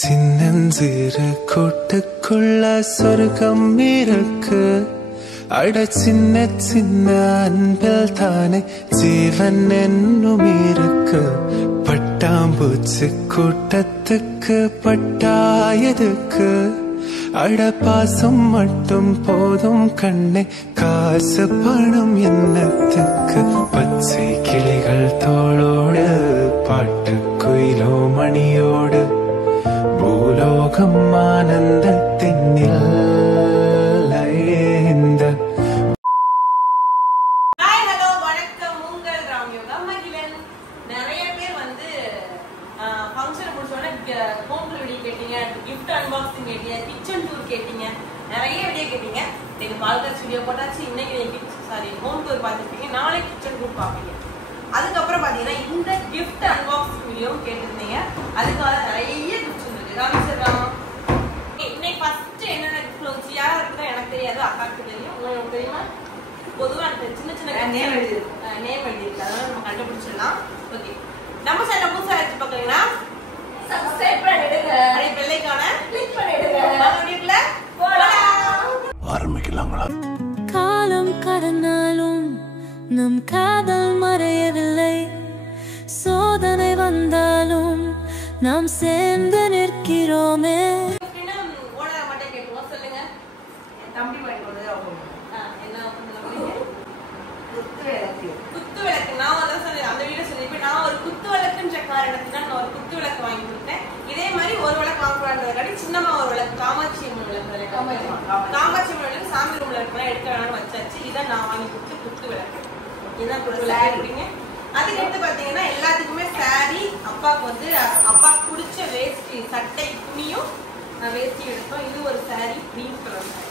சின்னஞ்சிறு கூட்டுக்குள்ள சொர்க்கம் இருக்கு. அட சின்ன சின்ன அன்பில் தானே ஜீவன் என்னும் இருக்கு. பட்டாம்பூச்சி கூட்டத்துக்கு பட்டாயதுக்கு. அட பாசம் மட்டும் போதும் கண்ணே, காசு பணம் என்னத்துக்கு. பச்சை கிளிகள் தோளோடு பாட்டு குயிலோ மணியோடு பூலோகம் ஆனந்தத்தின் இந்த gift unboxing கேட்டிங்க, kitchen tour கேட்டிங்க, நிறைய வீடியோ கேட்டிங்க. நீங்க பால்காஸ் வீடியோ போட்டாச்சு. இன்னைக்கு ஹோம் டூர் பார்த்துருப்பீங்க, நாளைக்கு கிச்சன் டூர் பார்ப்பீங்க. அதுக்கப்புறம் பார்த்தீங்கன்னா இந்த gift unboxing வீடியோ கேட்டிருந்தீங்க. அதுக்காக நிறைய கிஃப்ட்ஸ் இருக்கு. காமிச்சிடலாமா? இன்னைக்கு ஃபர்ஸ்ட் என்னென்ன கிஃப்ட் வந்துச்சு, யாரா இருக்கா எனக்கு தெரியாது, அக்காவுக்கு தெரியும். உங்களுக்கு தெரியுமா? பொதுவாக சின்ன சின்ன நேம் எழுதிருக்கு, அதனால நம்ம கண்டுபிடிச்சிடலாம். ஓகே, நம்ம சேனல் புதுசாக எடுத்து பார்க்கறீங்கன்னா சப்ஸ்கிரைப் பண்ணிடுங்க, அப்படியே பெல் ஐகானை கிளிக் பண்ணிடுங்க. வீடியோக்குள்ள போலாம், ஆரம்பிக்கலாங்களா? காலம் கடந்தாலும் நம் காதல் மறையவில்லை. சோதனை வந்தாலும் நாம் சேர்ந்து நிற்கிறோமே. ஓனரை மட்டும் கேட்டுவோம். சொல்லுங்க. என் தம்பி வாங்கி கொடுத்தது அவங்க என்ன குத்து விளக்கு. நான் அதான் சொன்னேன், அந்த வீடியோ சொல்லிருப்பேன். நான் ஒரு குத்து விளக்குன்ற காரணத்தினால் நான் ஒரு குத்து விளக்கு வாங்கி கொடுத்தேன். இதே மாதிரி ஒரு விளக்கு வாங்கக்கூடாதுக்காண்டி சின்னமா ஒரு விளக்கு, காமாட்சி அம்மன் விளக்கு, காமாட்சி அம்மன் விளக்கு சாமி ரூம்ல இருக்கலாம், எடுக்க வேணாலும் வச்சாச்சு. இதான் நான் வாங்கி கொடுத்த குத்து விளக்கு. இதுதான் குத்து விளக்கு. அதுக்கு எடுத்து பாத்தீங்கன்னா எல்லாத்துக்குமே சாரி, அப்பாவுக்கு வந்து அப்பாவுக்கு பிடிச்ச வேஷ்டி சட்டை துணியும் வேஷ்டி எடுத்தோம். இது ஒரு சாரி, கிரீன் கலர் சாரி.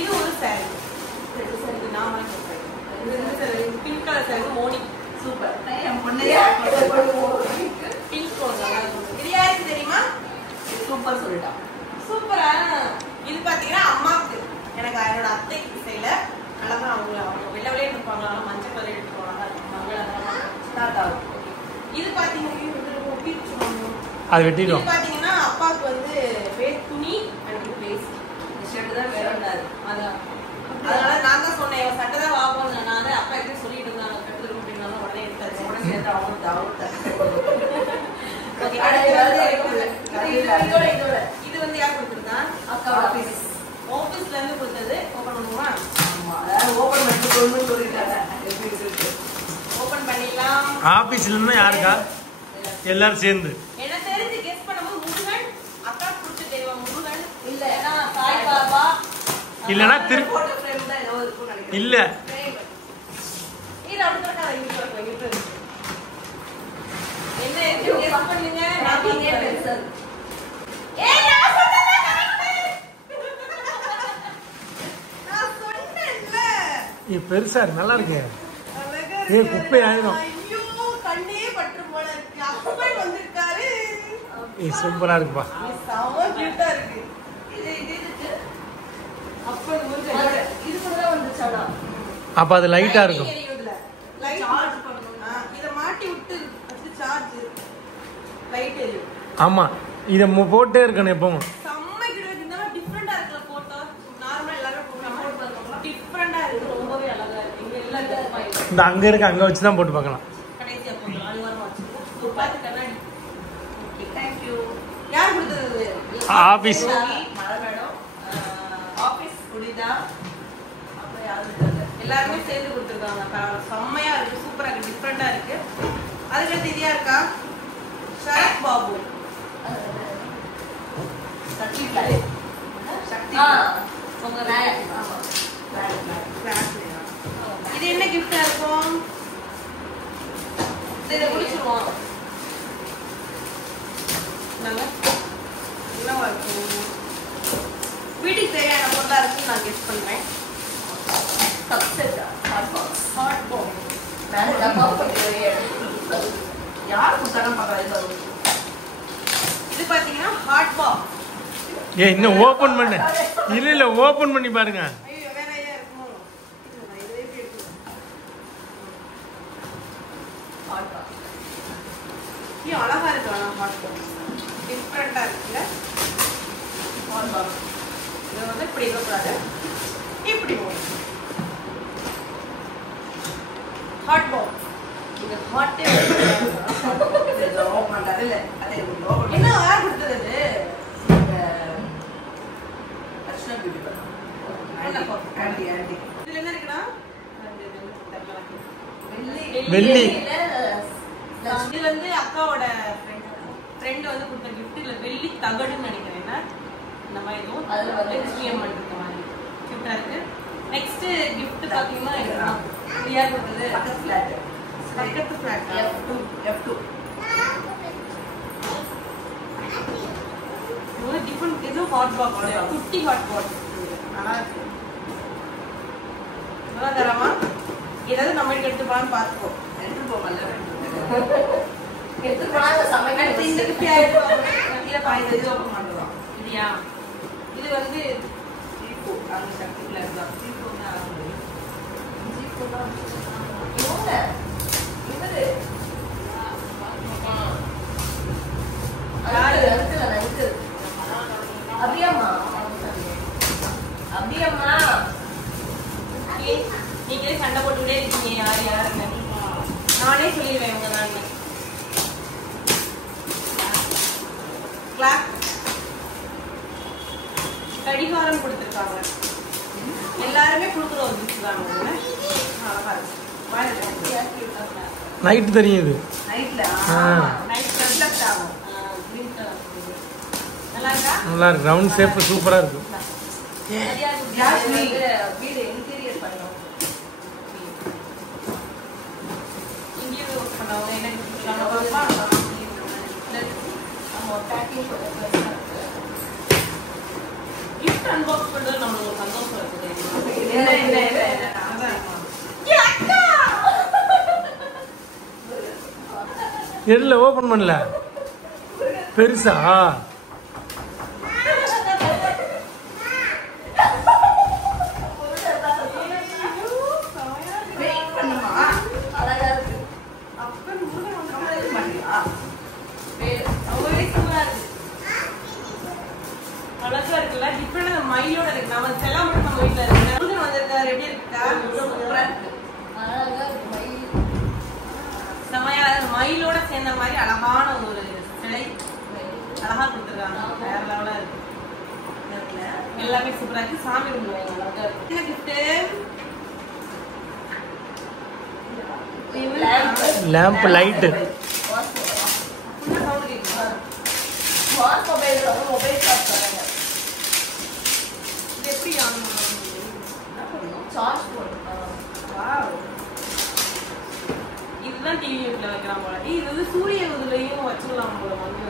இது ஒரு சாரி, நான் பிங்க் கலர் சாரி, மோனி சூப்பர். பிங்க் இது யாருக்கு தெரியுமா? சூப்பர் சொல்லிட்டான், சூப்பரா. இது பாத்தீங்கன்னா அம்மாவுக்கு, எனக்கு என்னோட அத்தை திசையில அழகா அவங்க வெள்ளை வெள்ளையே இருப்பாங்க, மஞ்சள் கலர் எடுத்துருவாங்க. இது பாத்தீங்கன்னா அப்பாவுக்கு வந்து துணி அண்ட் வேஸ்ட் ஷர்ட் தான் வேறாரு. அதான் அதனால நான் தான் சொன்னேன், இவன் சட்டை தான் வாங்கணும். நான் வந்து அப்பா கிட்ட சொல்லிட்டு இருந்தாங்க, கட்டுறது அப்படின்னாலும் உடனே எடுத்தாச்சு. உடனே சேர்த்து அவங்க இது வந்து யார் கொடுத்துருந்தா? அக்கா ஆபீஸ்ல இருந்து கொடுத்தது. ஓபன் பண்ணுவோமா? ஓபன் பண்ணி சொல்லிட்டாங்க. ஓபன் பண்ணிடலாம். ஆபீஸ்ல இருந்து யாருக்கா? எல்லாரும் சேர்ந்து என்ன தெரிஞ்சு கெஸ் பண்ணும்போது முருகன் அக்கா கொடுத்து தெய்வம் முருகன் இல்லனா சாய் பாபா இல்லனா போட்டோ ஃப்ரேம் தான் ஏதோ இருக்கும் நினைக்கிறேன். இல்ல இது அப்படியே இங்க என்ன கெஸ் பண்ணுங்க. நான் பென்சில். ஏய் நான் சொன்னல கரெக்ட். நான் சொன்னேன்ல. இது பெருசா இருக்கு, நல்லா இருக்கு. ஏய் குப்பை ஆயிடும். ஐயோ கண்ணே பற்று போல இருக்கு. அப்பன் வந்திருக்காரு. இது சூப்பரா இருக்குப்பா. இது செம கியூட்டா இருக்கு. இது இருக்கு. அப்பன் மூஞ்ச இது கூட தான் வந்துச்சாடா. அப்ப அது லைட்டா இருக்கும். லைட் சார்ஜ் பண்ணனும். இத மாட்டி விட்டு அது சார்ஜ் லைட் எரியும். ஆமா, இத போட்டே இருக்கணும் எப்பவும். செம்ம கியூட்டா இருந்தா டிஃபரண்டா இருக்குல போட்டோ. நார்மலா எல்லாரும் போட்டு பார்க்கலாம். டிஃபரண்டா இருக்கு, ரொம்பவே அழகா இருக்கு. இங்க எல்லாம் கரெக்ட்டா இந்த அங்க இருக்கு, அங்க வச்சு தான் போட்டு பார்க்கலாம். கடைசியா போடலாம். அது வரமா வச்சு சூப்பர் கண்ணாடி. Okay, thank you. யார் கொடுத்தது? ஆபீஸ் மர மேடம், ஆபீஸ் குடிதா. அப்ப யார் கொடுத்தது? எல்லாரும் சேர்ந்து கொடுத்திருக்காங்க. செம்மையா இருக்கு, சூப்பரா இருக்கு, டிஃபரண்டா இருக்கு. அதுக்கு அடுத்து இது யாருக்கா? ஷரத் பாபு. சக்தி பிள்ளை. சக்தி உங்க வேலை. ஆமா, வேலை. இது என்ன gift இருக்கும்? இத குடிச்சுவோம். நாங்க என்னவா இருக்கும்? வீட்டுக்கு தேவையான பொருளா இருக்குன்னு நான் கெஸ் பண்றேன். சப்செட்டா ஹாட் பாக்ஸ். மேல டப்பா போட்டுறே. யார் குத்தான பார்க்கறது? இது பாத்தீங்கன்னா ஹாட் பாக்ஸ். ஏய் இன்னும் ஓபன் பண்ணு. இல்ல ஓபன் பண்ணி பாருங்க. ஐயோ வேற ஐயா இருக்குமோ? இதுவே இருக்கு. இது அழகா இருக்கு. ஆனால் ஹாட் பாக்ஸ் டிஃப்ரெண்டா இருக்குல்ல. ஹாட் பாக்ஸ் இது வந்து இப்படி இருக்கக்கூடாது, இப்படி போகும். ஹாட் பாக்ஸ் இது ஹாட்டே என்ன யார் கொடுத்தது? இதுல என்ன இருக்குன்னா வெள்ளி. இது வந்து அக்காவோட ஃப்ரெண்ட் வந்து கொடுத்த கிஃப்ட். இல்ல வெள்ளி தகடுன்னு நினைக்கிறேன். இந்த மாதிரி இதுவும் அதுல வந்து எக்ஸ்பிஎம் இருக்க மாதிரி கிஃப்டா இருக்கு. நெக்ஸ்ட் கிஃப்ட் பாத்தீங்கன்னா இது யார் கொடுத்தது? பக்கத்து ஃபிளாட் F2 இது டிஃபரண்ட். இது ஹாட் பாக்ஸ், குட்டி ஹாட் பாக்ஸ். நல்லா இருக்கு. நல்லா தரமா ஏதாவது நம்ம எடுத்து போகலான்னு பார்த்துக்கோ. எடுத்து போகல எடுத்து போனா சமைக்க இந்த கிஃப்ட் இது ஓப்பன் பண்ணுறோம். இல்லையா? இது வந்து ஜீப்போ அந்த சக்தியில் இருந்தால் ஜீப்போன்னா நீங்களே சண்டை போட்டுக்கிட்டே இருக்கீங்க. யார் யாருங்க நானே சொல்லிடுவேன். உங்க நான் கிளாக் கடிகாரம் கொடுத்துருக்காங்க. எல்லாருமே கொடுக்குற ஒரு கிஃப்ட் தான். அழகா இருக்கு. நைட்டு தெரியுது. நல்லா இருக்கு. ரவுண்ட் ஷேப் சூப்பரா இருக்கு. கிஃப்ட் அன்பாக்ஸ் பண்றது நம்மளுக்கு ஒரு சந்தோஷம் இருக்குது. எதுல ஓபன் பண்ணல பெருசா? அழகா இருக்குல்ல. டிஃபரெண்டா மயிலோட இருக்கு. நம்ம செல்லாம் மட்டும் நம்ம வீட்டுல இருக்கு. முருகன் வந்திருக்காரு. எப்படி இருக்கா? சூப்பரா இருக்கு. அழகா இருக்கு. செமையா மயிலோட சேர்ந்த மாதிரி அழகான ஒரு சிலை அழகா கொடுத்துருக்காங்க. வேற லெவலா இருக்கு. எல்லாமே சூப்பரா இருக்கு. சாமி ரூம்ல அழகா இருக்கு. என்ன கிஃப்ட்? Lamp light. இதுதான் டிவி வீட்டுல வைக்கலாம் போல. இது வந்து சூரிய இதுலயும் வச்சுக்கலாம் போல. வந்து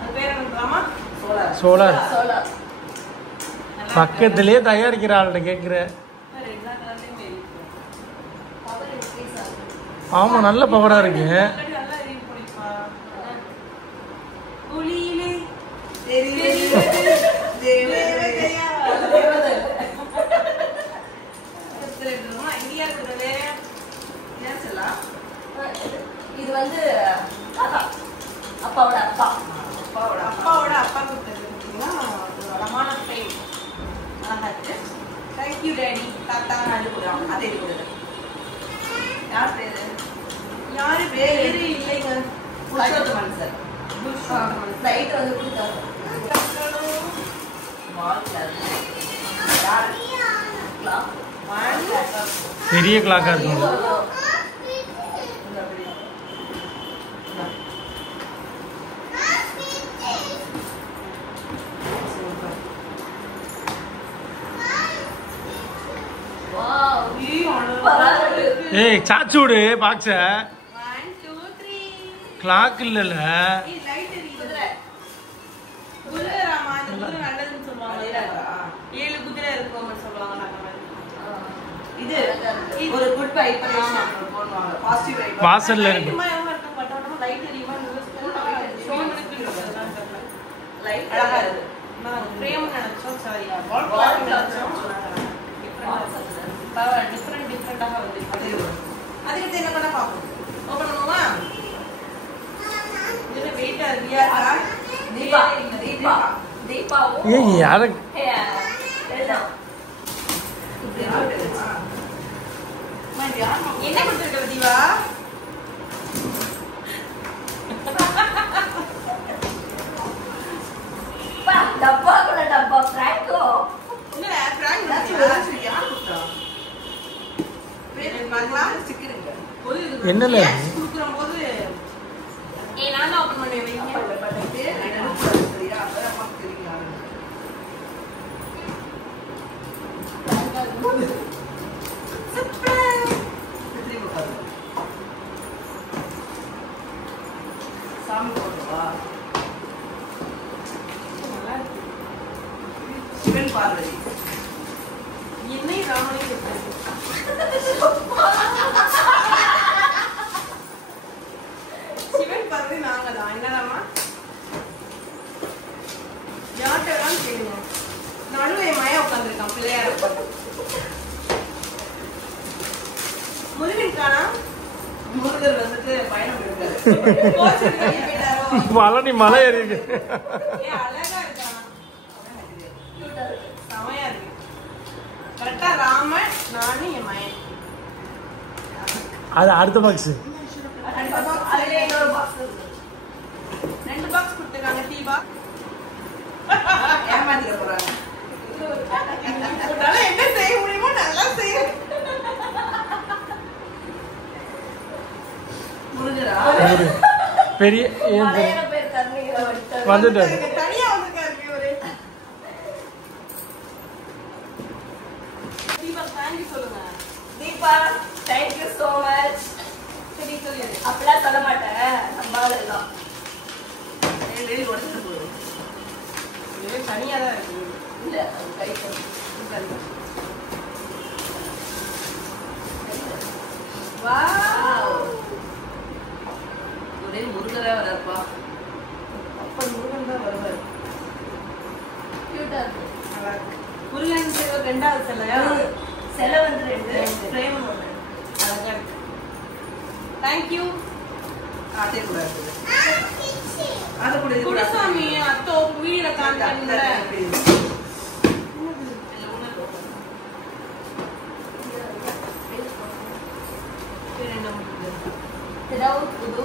அது பேர் என்னமா? சோலார். பக்கத்திலே தயாரிக்கிற ஆள்கிட்ட கேட்குற. ஆமா நல்ல பவரா இருக்கு. இது வந்து அப்பாவோட அப்பா கொடுத்தது. அழகான பெயிண்ட் அழகா இருக்கு. Thank you daddy. தாத்தா அது கொடுறாங்க. அதே கொடுது. யார் பேரு? யாரு பேரு இல்லைங்க. புருஷோத்தமன் சார். புருஷோத்தமன் சைட் வந்து கொடுத்தாங்க. பெரிய கிளாக்கா இருக்கும். ஏய் சாச்சூடு பாக்ஸ. 1 2 3 கிளாக் இல்லல. இது லைட் எரியுது. குதிரைராமா இந்த குதிரை நல்லதுன்னு சொல்லுவாங்க. 7 குதிரை இருக்கும்னு சொல்லுவாங்க. இது ஒரு குட் வைப்ரேஷன் போடுவாங்க. Positive vibration. வாசல்ல இருக்கு. லைட் எரியுமா? லைட் அழகா இருக்கு. நான் ஃப்ரேம் நினைச்சோம். சாரி வால் கிளாக் நினைச்சோம். டிஃபரண்டாக வந்து அதுக்கு என்ன பண்ண பாப்போம். ஓபன் பண்ணுமா? இது வெயிட்டா ரியா தீபா தீபா தீபா ஏய் யார என்ன கொடுத்திருக்க தீபா? பா டப்பா கூட டப்பா ஃப்ராங்கோ இல்ல ஃப்ராங்க் யார் கொடுத்தா பேர் பார்க்கலாம். சிக்கிருங்க என்னல குடுக்குறம்போது நான் தான் ஓபன் பண்ணி வைங்க. சரியா அப்புறம் அம்மா தெரியுங்க சாமி போட்டோவா சிவன் பார்வதி என்னை ராமனை சிவன் பார்வதி நாங்க தான். என்னடாமா யார்கிட்ட கேளுங்க. நடுவே மயா உட்காந்துருக்கான் பிள்ளையார். முருகன் காணா? முருகர் வந்துட்டு பயணம் எடுக்காரு பழனி மலை ஏறி இருக்கு. அழகா இருக்கான். செமையா இருக்கு. கரெக்டா ராமன் நானு என் மயன். அது அடுத்த பாக்ஸ். அதுல இன்னொரு பாக்ஸ் இருக்கு 2 பாக்ஸ் கொடுத்துருக்காங்க. தீபா ஏமாத்திட போறாங்க உன்னால என்ன செய்ய முடியுமோ நல்லா செய்ய. முருகரா பெரிய மலையில பேர் தண்ணீரை விட்டு வந்துட்டாரு. தனியா வந்திருக்காரு இவரு. தீபா தேங்க்யூ சொல்லுங்க. Deepa thank you so much சரி சொல்லு. அப்படிலாம் சொல்ல மாட்டேன் நம்மளால எல்லாம் டெய்லி உடச்சு போகுது இது தனியா தான் இருக்கு. இல்ல அது கை வாவ். ஒரே முருகரா வராப்பா அப்ப முருகன் தான் வருவார். கியூட்டா இருக்கு நல்லா இருக்கு. முருகன் சிவர் 2வது சிலையா? சிலை வந்து 2 ஃப்ரேம் 1 அழகா இருக்கு. தேங்க்யூ. அதே கூட இருக்குது அது கூட இது கூட குருசாமி அத்தோ வீட காண்பீங்க. ஏதாவது புது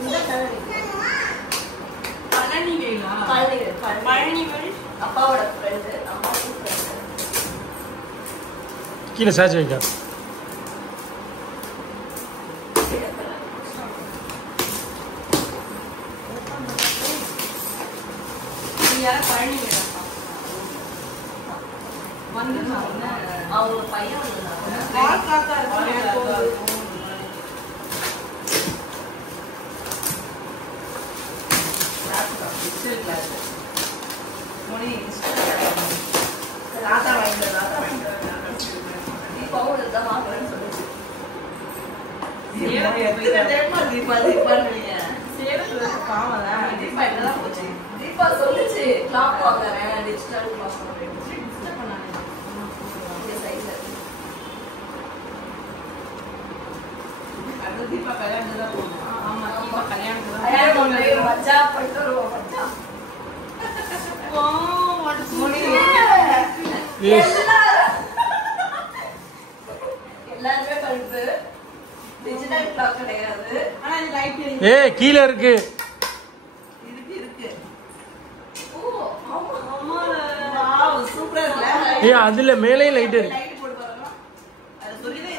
இந்த கலர் பழனிவேலா? பழனிவேல் பழனிவேல் அப்பாவோட ஃப்ரெண்டு அம்மாவுக்கு ஃப்ரெண்டு கீழே சாச்சு வைக்க. யார பழனிவேலா? வந்துருந்தாங்க. அவங்க பையன் வந்தாங்க கால் காத்தா இருக்கு. ராதா வாங்கிட்டு தீபாவும் இதுதான் வாங்குறேன்னு சொல்லுச்சு எத்தனை டைமா தீபா தீபான்னு சேலத்துல பாவம் தீபா என்னதான் போச்சு தீபா சொல்லுச்சு கிளாப் வாங்குறேன் டிஜிட்டல் கிளாப் வாங்குறேன் அது தீபா கல்யாணத்துக்கு தான் போகணும். ஆமா தீபா கல்யாணத்துக்கு தான் மச்சா போயிட்டு வருவோம் மச்சா எல்லாருமே கழுப்பு டிஜிட்டல் கிளாக் கிடையாது ஆனா இது லைட் ஏ கீழே இருக்கு. இருக்கு ஓ ஆமா ஆமா. வாவ் சூப்பரா இருக்குல ஏ அதுல மேலே லைட் இருக்கு. லைட் போட்டு பாருங்க அது சொல்லிதே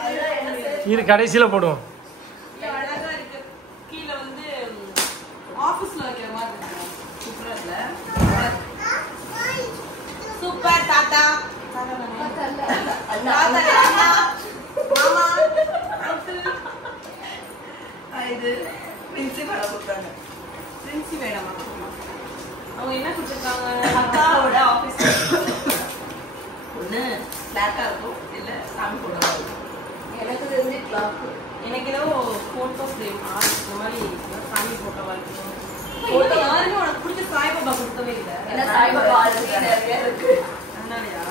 இது கடைசியில போடுவோம். அழகா இருக்கு. கீழ வந்து ஆபீஸ்ல வைக்கிற மாதிரி இருக்கு. சூப்பரா இருக்குல சூப்பர் தாத்தா. அண்ணா தாத்தா மாமா அங்கிள். இது பிரின்சிபல் கொடுத்தாங்க பிரின்சி மேடம். அவங்க என்ன கொடுத்துருக்காங்க? அக்காவோட ஆபீஸ் ஒண்ணு ஃபிளாட்டா இருக்கும் இல்ல சாமி போட்டோவா இருக்கும் எனக்கு தெரிஞ்சு கிளாக் எனக்கு ஏதோ போட்டோ ஃப்ரேம் இந்த மாதிரி சாமி போட்டோவா இருக்கும். போட்டோ யாருமே உனக்கு பிடிச்ச சாய்பாபா கொடுக்கவே இல்லை. என்ன சாய்பாபா நிறைய இருக்கு அதனாலயா?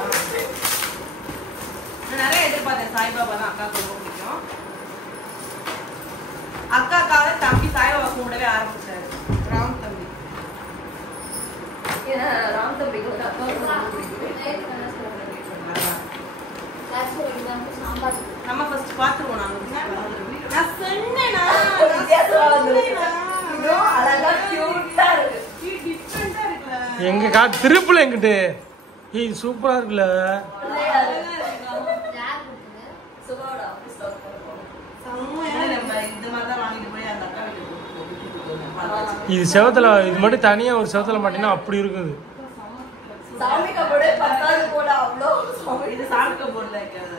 நான் நிறைய எதிர்பார்த்தேன். சாய்பாபா தான் அக்காவுக்கு ரொம்ப பிடிக்கும். அக்காக்காக தம்பி சாய்பாபா கும்பிடவே ஆரம்பிச்சாரு. ராம் தம்பி. ஏன்னா ராம் தம்பிக்கு வந்து அக்காவுக்கு ரொம்ப பிடிக்கும். நம்ம ஃபர்ஸ்ட் பாத்துருவோம். நான் சொன்னேனா அழகா கியூட்டா இருக்கு. டிஃபரெண்டா இருக்குல்ல. எங்க திருப்புல எங்கிட்டு ஏய் சூப்பரா இருக்குல்ல. சுபாவோட ஆபீஸ் நம்ம இந்த மாதிரி தான் வாங்கிட்டு போய் அந்த அக்கா வீட்டுக்கு இது செவத்துல இது மட்டும் தனியா ஒரு செவத்துல மாட்டீங்கன்னா அப்படி இருக்குது. சாமி கபோர்டு பத்தாவது போல அவ்வளோ இது சாமி கபோர்ட்ல வைக்கிறது.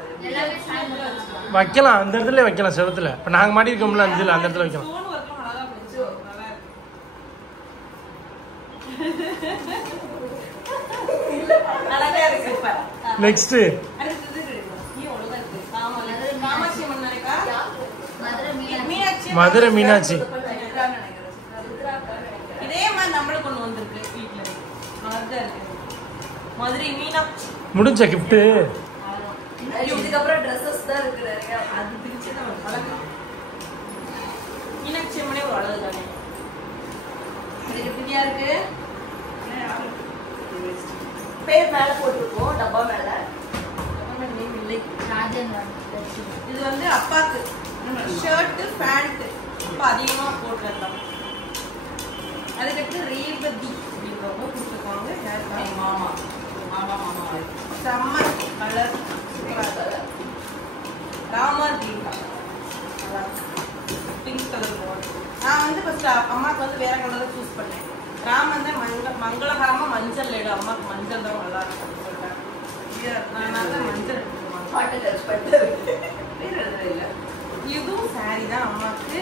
வைக்கலாம், அந்த இடத்துல வைக்கலாம் செவத்துல. இப்ப நாங்க மாட்டி இருக்கோம்ல அந்த இடத்துல வைக்கலாம். ஸ்டோன் வர்க்கும் அழகா போச்சு. நல்லா இருக்கு. அழகா இருக்கு. இப்ப நெக்ஸ்ட் அடுத்து நீ அவ்வளவுதான் இருக்கு. காமாட்சி அம்மன் நினைக்கா? மீனாட்சி. மதுரை மீனாட்சி. இதே மாதிரி நம்மளுக்கு ஒண்ணு வந்திருக்கு வீட்டுல. அழகா இருக்கு. மதுரை மீனாட்சி. முடிஞ்ச கிஃப்ட். இதுக்கப்புறம் ட்ரெஸ்ஸஸ் தான் இருக்கு நிறைய. அது பிரிச்சுதான் அழகு. மீனாட்சி அம்மனே ஒரு அழகு தானே. இதுக்கு பிரியா இருக்கு. பேர் மேல போட்டுருக்கோம் டப்பா மேல. இல்லை. இது வந்து அப்பாக்கு ஷர்ட் பேண்ட் இப்ப அதிகமா போட்டுருந்தோம். அதுக்கடுத்து ரேவதி அப்படின்றவங்க கொடுத்துருக்காங்க. மாமா மாமா மாமா செம்ம colour Ramar green colour pink colour போட்டு நான் வந்து ஃபர்ஸ்ட் அம்மாவுக்கு வந்து வேற கலர் சூஸ் பண்ணேன். ராம் வந்து மங்களகரமா மஞ்சள் எடு, அம்மாவுக்கு மஞ்சள் தான் நல்லா இருக்கும் சொல்லிட்டாங்க. அதனால மஞ்சள் இதுவும் சாரி தான் அம்மாவுக்கு.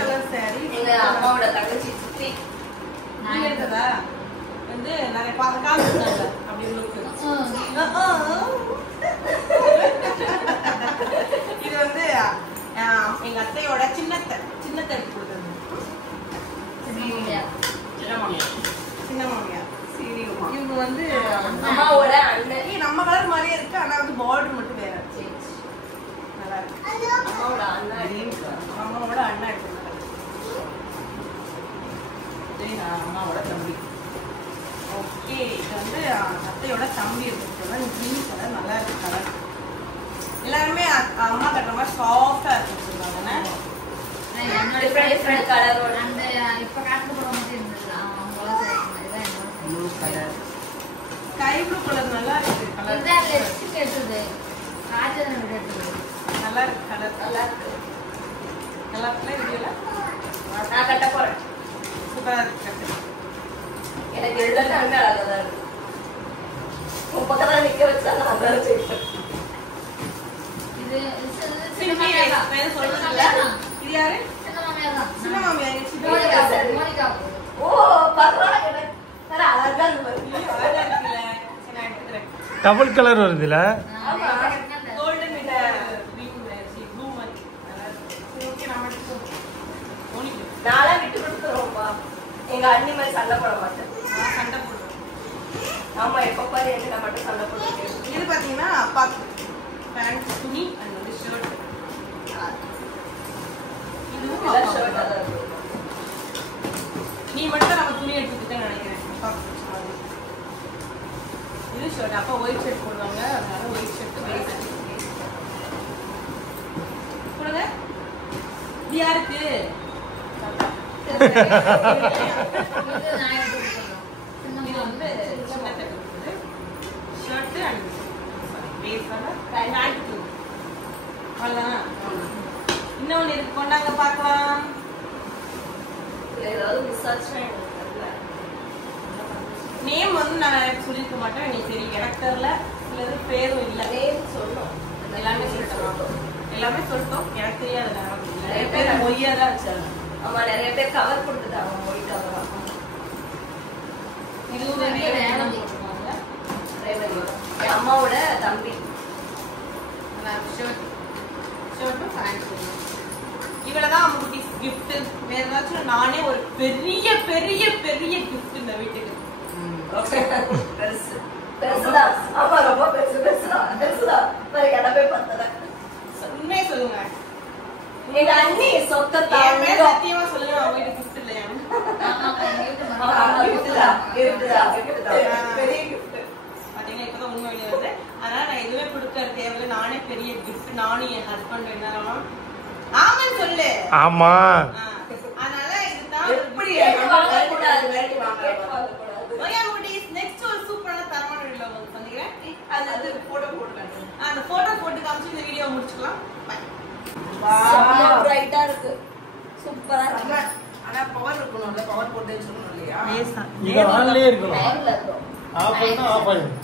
கலர் சாரி அம்மாவோட தங்கச்சி சித்தி எடுத்ததா வந்து நிறைய காமிச்சாங்க அப்படி உங்களுக்கு. இது வந்து எங்க அத்தையோட சின்னத்தை எடுத்து கொடுத்தது. சின்ன மாமியார் இவங்க வந்து அம்மாவோட அண்ணன். நம்ம கலர் மாதிரியே இருக்கு, ஆனா வந்து பார்டர் மட்டும் வேற. நல்லா இருக்கு. அம்மாவோட அண்ணன் அம்மாவோட அண்ணா எடுத்துருக்காங்க. அம்மாவோட தம்பி. ஓகே, இது வந்து அத்தையோட தம்பி எடுத்துருக்காங்க. கிரீன் கலர் நல்லா இருக்கு. கலர் எல்லாருமே அம்மா கட்டுற மாதிரி சாஃப்டா இருக்கு சொல்லுவாங்க. டிஃபரெண்ட் கலரோட அந்த இப்ப காட்டுல போற மாதிரி இருந்தது. Blue colour, sky blue colour நல்லா இருக்கு. கலர் இதுதான் லிப்ஸ்டிக் எடுத்தது. காஜல் எடுத்தது. நல்லா இருக்கு. கலர் நல்லா இருக்கு. நல்லா இருக்குல்ல வீடியோல? நான் கட்ட போறேன். சூப்பரா இருக்கு. எனக்கு எல்லாமே அழகா தான் இருக்கு. உன் பக்கத்துல நிக்க வச்சா நான் அதான் செய்வேன். இது சிம்பி பேர் சொல்றதுல இது யாரு? சின்ன மாமியார் தான். சின்ன மாமியார். Monica Monica. ஓ பரவாயில்ல. எனக்கு வேற அழகா இருக்கு. அழகா இருக்குல்ல? சரி, நான் எடுத்துக்கிறேன். டபுள் கலர் வருதுல. ஆமா. கோல்டன் வித் ப்ளூ மாதிரி நல்லா இருக்கு. சரி, ஓகே, நம்ம எடுத்துக்கோ. மோனிகா நாளா விட்டு கொடுத்துருவோம்ப்பா. எங்க அண்ணி மாதிரி சண்டை போட மாட்டேன். நான் சண்டை போடுறேன். ஆமா, எப்ப பாரு என்கிட்ட மட்டும் சண்டை போடுறேன். இது பாத்தீங்கன்னா அப்பாக்கு பேண்ட் துணி அண்ட் வந்து ஷர்ட். இதுவும் எல்லாம் அப்பாவுக்கு ஷர்ட்டா தான். தான் இருக்கு. நீ மட்டும் நம்ம துணி எடுத்துக்கிட்டேன்னு நினைக்கிறேன். அப்பாவுக்கு பிடிச்ச மாதிரி. இது ஷர்ட். அப்பா ஒயிட் ஷர்ட் போடுவாங்க, அதனால ஒயிட் ஷர்ட் வேஸ்ட் போடுங்க. இது யாருக்கு? இது நான் எடுத்து கொடுத்தேன். சின்ன இது வந்து மாமியார். சின்ன தட்டு இருக்குது. ஷர்ட் அண்ட் பேஸ் பேண்ட் துணி. அவ்வளோதானா? இன்னொன்று இருக்கு, கொண்டாங்க பார்க்கலாம். இதுல ஏதாவது மிஸ் ஆச்சுன்னா எனக்கு தெரியல. நேம் வந்து நான் எனக்கு சொல்லியிருக்க மாட்டேன். எனக்கு தெரியும், எனக்கு தெரியல. சிலது பேரும் இல்லை. நேம் சொல்லணும். எல்லாமே சொல்லிட்டோம். எல்லாமே சொல்லிட்டோம். எனக்கு தெரியாது. நிறைய பேர் மொய்யா தான் வச்சாங்க. ஆமா, நிறைய பேர் கவர் கொடுத்துட்டாங்க. மொழி கவரா. இதுவும் நிறைய நேரம் போட்டுருவாங்க. ரேவதி என் அம்மாவோட தம்பி. ஷர்ட்டும் பேண்ட். இவ்வளவுதான் அவங்க கிஃப்ட். வேற ஏதாச்சும் நானே ஒரு பெரிய பெரிய பெரிய கிஃப்ட் இந்த வீட்டுக்கு. பெருசு பெருசுதான். ஆமா ரொம்ப பெருசுதான். பாரு கடப்பே பத்தல. உண்மையை சொல்லுங்க. எங்க அண்ணி சொத்த என் மேல தாங்க. சத்தியமா சொல்லுங்க, அவங்க வீட்டு gift இல்லையா? இருக்குதா? பெரிய gift. பாத்தீங்கன்னா இப்பதான் உண்மை வெளியே வருது. அதனால நான் எதுவுமே கொடுக்க தேவையில்லை. நானே பெரிய gift, நானும் என் ஹஸ்பண்ட் என்ன ஆமான்னு சொல்லு. ஆமா அதனால இதுதான் எப்படி வாங்கக்கூடாது, வேண்டி வாங்கக்கூடாது. நெக்ஸ்ட் ஒரு சூப்பரான தரமான வீடியோல வந்து சந்திக்கிறேன். அது போட்டோ போட்டு அந்த போட்டோ போட்டு காமிச்சு இந்த வீடியோ முடிச்சுக்கலாம். செம்ம பிரைட்டா இருக்கு. சூப்பரா இருக்கு. ஆனா பவர் இருக்கணும்ல, பவர் போட்டு வச்சிரணும் இல்லையா? இது ஆன்லயே இருக்கணும். டைம்ல இருக்கும். ஆஃப் பண்ணா ஆஃப் ஆயிடும்.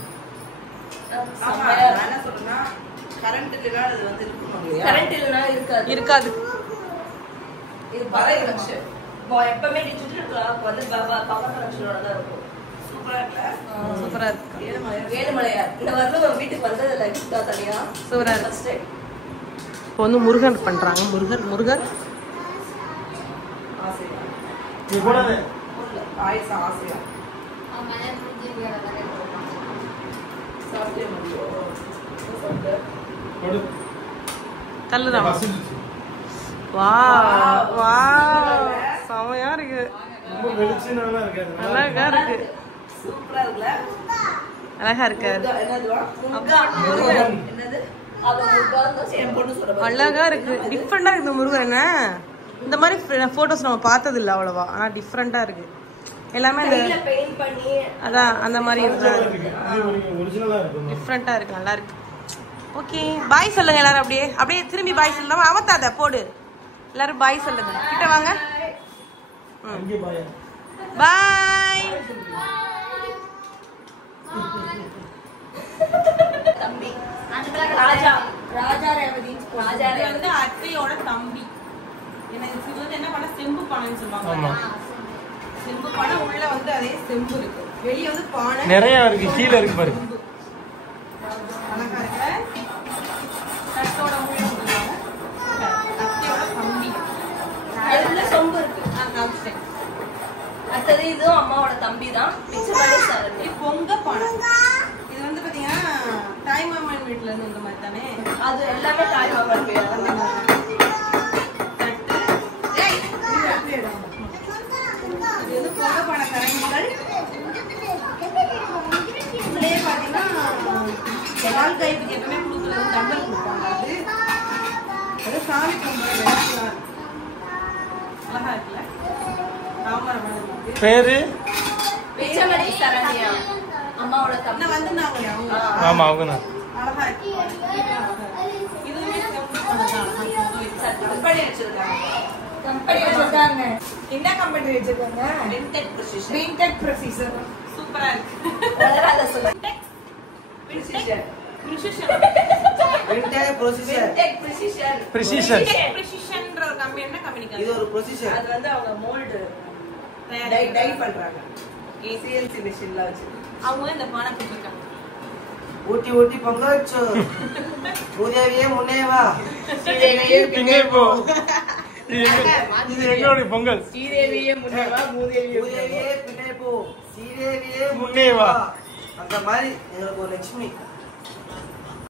ஆமா, நான் என்ன சொல்றேன்னா கரண்ட் இல்லனா அது வந்து இருக்கணும் இல்லையா? கரண்ட் இல்லனா இருக்காது. இது பவர் கனெக்ஷன். எப்பவுமே டிஜிட்டல் வந்து பவர் கனெக்ஷனோட தான் இருக்கும். சூப்பரா இருக்குல்ல? சூப்பரா இருக்கு. ஏழுமலையார் இந்த வருடம் வீட்டுக்கு வந்ததுல கிஃப்டா தனியா சூப்பரா இருக்கு. First time. இப்போ வந்து முருகன் பண்றாங்க. முருகர் ஆசையா இது கூட பாயச ஆசையா சாப்பிட்டே முடியும். கொடு. தள்ளுதான். பசிச்சு. வா வா செமையா இருக்கு. ரொம்ப வெளிச்சமா இருக்காது. அழகா இருக்கு. சூப்பரா இருக்குல. அழகா இருக்கு. என்னதுவா? என்னது? அது முருகன் என் பொண்ணு சொல்ற. அழகா இருக்கு. டிஃப்ரெண்டா இருக்கு இந்த முருகன். என்ன இந்த மாதிரி போட்டோஸ் நம்ம பார்த்தது இல்ல அவ்வளவா. ஆனா டிஃப்ரெண்டா இருக்கு எல்லாமே. கையில பெயிண்ட் பண்ணி அதான் அந்த மாதிரி இருக்கு. இது ஒரிஜினலா இருக்கு. டிஃப்ரெண்டா இருக்கு. நல்லா இருக்கு. ஓகே பாய் சொல்லுங்க எல்லாரும். அப்படியே திரும்பி பாய் சொல்லலாமா? அவத்தாத போடு. எல்லாரும் பாய் சொல்லுங்க. கிட்ட வாங்க. அங்கே பாய். பாய். தம்பி ராஜா ரேவதி வந்து அத்தையோட தம்பி. எனக்கு இது வந்து என்ன பண்ண செம்பு பானைன்னு சொல்லுவாங்க. ஆமா. செம்பு பானை உள்ள வந்து அதே செம்பு இருக்கு. வெளிய வந்து பானை நிறைய இருக்கு. கீழ இருக்கு பாரு. அழகா இருக்கு. தட்டோட மூலம் சொல்லுவாங்க. அத்தையோட தம்பி. அதுல சொம்பு இருக்கு. காமிச்சிட்டேன். அடுத்தது இதுவும் அம்மாவோட தம்பி தான். பிச்சைமணி சார். இது பொங்க பானை. இது வந்து பாத்தீங்கன்னா தாய் மாமன் வீட்டுல இருந்து இந்த மாதிரி தானே. அது எல்லாமே தாய் மாமன் பேர். இது வந்து பொங்க பானை கரண்டிகள். இதுலயே பாத்தீங்கன்னா பால் கைப்புக்கு எப்பவுமே கொடுக்குறது டம்பல் கொடுப்பாங்க. அது சாமி கும்பிடுறது அழகா இருக்குல்ல. தாமரை மாதிரி பேரு பிச்சைமணி சரண்யா அம்மாவோட தம்பி. வந்துருந்தாங்க அவங்க. ஆமா அவங்கதான். அழகா இருக்கு. இதுவுமே செம்பு பானை தான். அழகா இருக்கு. கம்பெனி வச்சிருக்காங்க. கம்பெனி வச்சிருக்காங்க. என்ன கம்பெனி வச்சிருக்காங்க? விண்டெக் ப்ரெசிஷன். விண்டெக் ப்ரெசிஷன். சூப்பரா இருக்கு. அழகா சொல்லுங்க. ப்ரெசிஷன். விண்டெக் ப்ரொசீஜர். விண்டெக் ப்ரெசிஷன். Precision. ப்ரெசிஷன்ன்ற ஒரு கம்பெனி என்ன கம்பெனி? இது ஒரு ப்ரொசீஜர். அது வந்து அவங்க மோல்ட் டை பண்றாங்க. சிஎன்சி மெஷின்ல வச்சு. அவங்க இந்த பானை கொடுத்துருக்காங்க. ஊட்டி ஊட்டி பொங்கச்சு. பூதேவியே முன்னே வா. ஸ்ரீதேவியே பின்னே போ. இது எங்களுடைய பொங்கல். ஸ்ரீதேவியே முன்னே வா. பூதேவியே பின்னே போ. ஸ்ரீதேவியே முன்னே வா. அந்த மாதிரி எங்களுக்கு ஒரு லட்சுமி